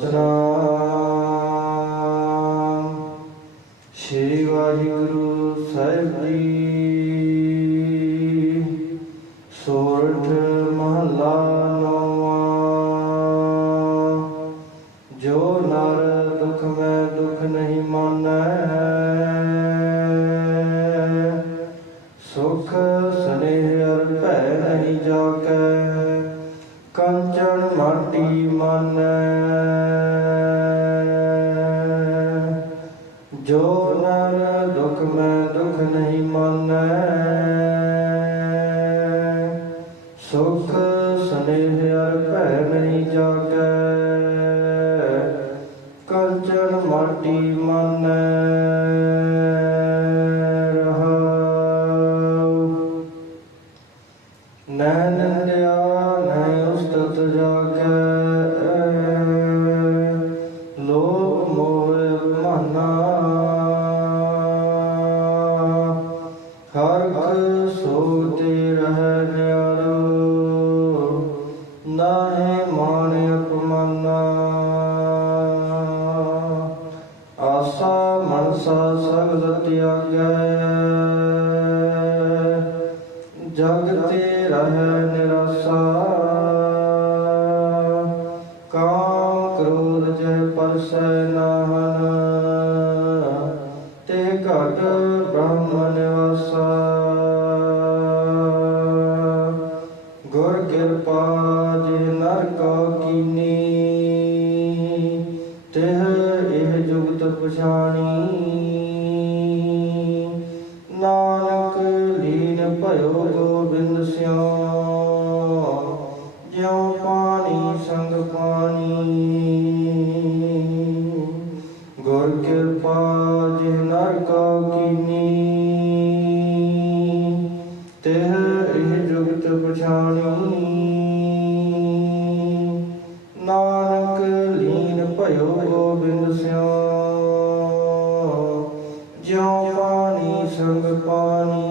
ਸਤਨਾਮ ਸ਼੍ਰੀ ਵਾਹਿਗੁਰੂ ਸਾਹਿਬ ਜੀ, ਸੋਰਠ ਮਹਲਾ ਨੌਵਾਂ, ਜੋ ਨਰ ਦੁਖ ਮੈਂ ਦੁਖ ਨਹੀਂ ਮਾਨੈ, ਸੁਖ ਸਨੇਹ ਅਰ ਭੈ ਨਹੀਂ ਜਾਕੈ। ਜੋ ਦੁਖ ਮੈਂ ਦੁਖ ਨਹੀਂ ਮਾਨੈ। ਸੁਖ ਸਨੇਹ ਅਰ ਭੈ ਨਹੀਂ ਜਾਗੈ। ਕੰਚਨ ਮਾਟੀ ਮਾਨੈ। ਰਹਾਉ। ਨੈ ਮਨਸਾ ਸਗਲ ਤਿਆਗੈ ਜਗ ਤੇ ਰਹਿ ਨਿਰਾਸਾ। ਕਾਮ ਕ੍ਰੋਧ ਜੈ ਪਰਸੈ ਨਾਹਨ। ਤੇ ਘਟ ਬ੍ਰਹਮ ਨਿਵਾਸਾ। ਗੁਰ ਕਿਰਪਾ ਪਛਾਣੀ ਨਾਨਕ ਲੀਨ ਭਇਓ ਗੋਬਿੰਦ ਸਿਉ ਜਿਉ ਪਾਣੀ ਸੰਗ ਪਾਣੀ। ਗੁਰ ਕਿਰਪਾ ਜੇ ਨਰ ਕੋ ਕੀਨੀ